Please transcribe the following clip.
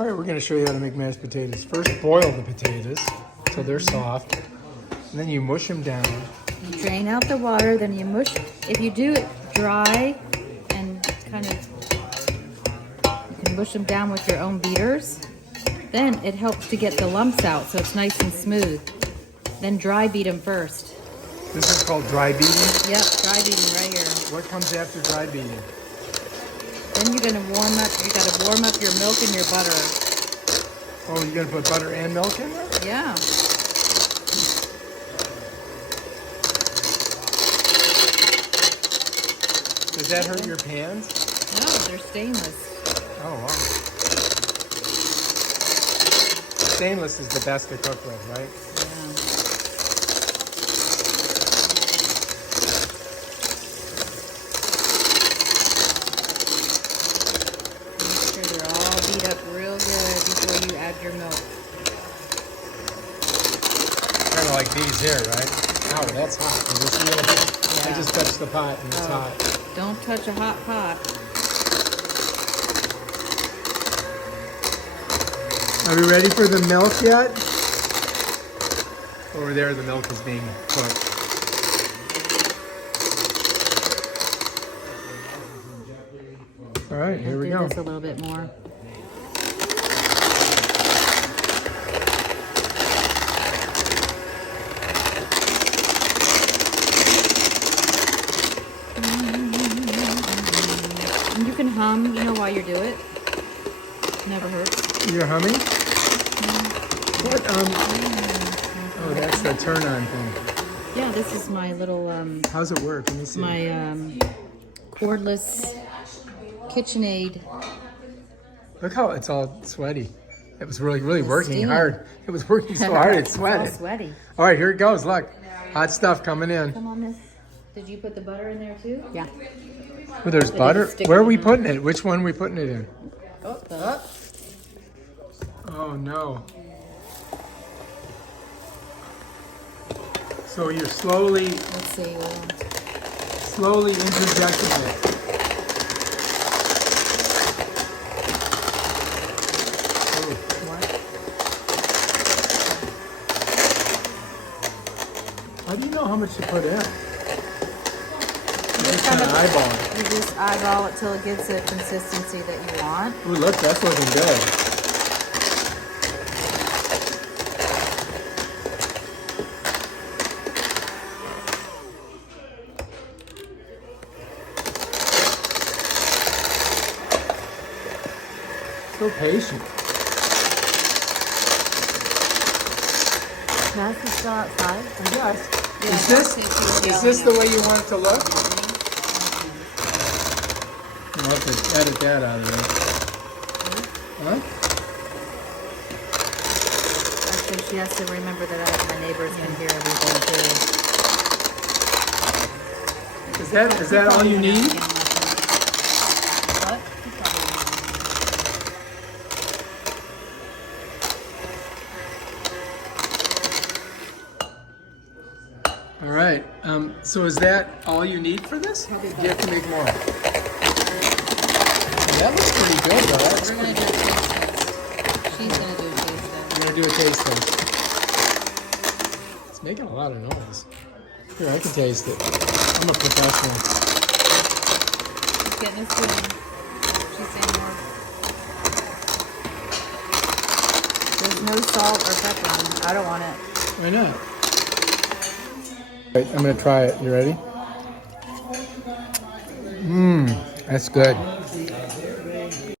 All right, we're going to show you how to make mashed potatoes. First, boil the potatoes so they're soft. And then you mush them down. You drain out the water, then you mush. If you do it dry and kind of, you can mush them down with your own beaters, then it helps to get the lumps out so it's nice and smooth. Then dry beat them first. This is called dry beating. Yep, dry beating right here. What comes after dry beating? Then you're gonna warm up. You gotta warm up your milk and your butter. Oh, you're going to put butter and milk in there? Yeah. Does that hurt your pans? No, they're stainless. Oh, wow. Stainless is the best to cook with, right? Yeah. Make sure they're all beat up real good before you add your milk. Kind of like these here, right? Ow, that's hot. You just feel it. I Yeah. just touched the pot and it's hot. Don't touch a hot pot. Are we ready for the milk yet? Over there, the milk is being cooked. All right, here we Do go. this a little bit more. And you can hum, while you do it. Never hurts. You're humming? What? Oh, that's the turn-on thing. Yeah, this is my little How's it work? Let me see. my cordless KitchenAid. Look how it's all sweaty. It was really working steam. hard. It was working so hard, it It's all sweated. sweaty. All right, here it goes. Look, hot stuff coming in. Come on, Miss. Did you put the butter in there too? Yeah. Oh, there's Did it butter. stick Where are in we there? putting it? Which one are we putting it in? Oh, Oh no. So you're slowly let's see. interjecting it. Oh, how do you know how much to put in? You just kind of eyeball it. You just eyeball it till it gets the consistency that you want. Ooh, look, that's looking good. So patient. Mass is still outside. Yes. Yeah, Is this the way you want it to look? I'll have to edit that out of there. Huh? Actually, she has to remember that my neighbors can hear everything too. Is that all you need? What? All right. So is that all you need for this? Do you have to make more? That looks pretty good, though. That's We're gonna do a taste test. She's gonna do a taste test. We're gonna do a taste test. It's making a lot of noise. Here, I can taste it. I'm a professional. She's getting a spoon. She's saying more. There's no salt or pepper on it. I don't want it. Why not? Right, I'm gonna try it. You ready? Mmm, that's good.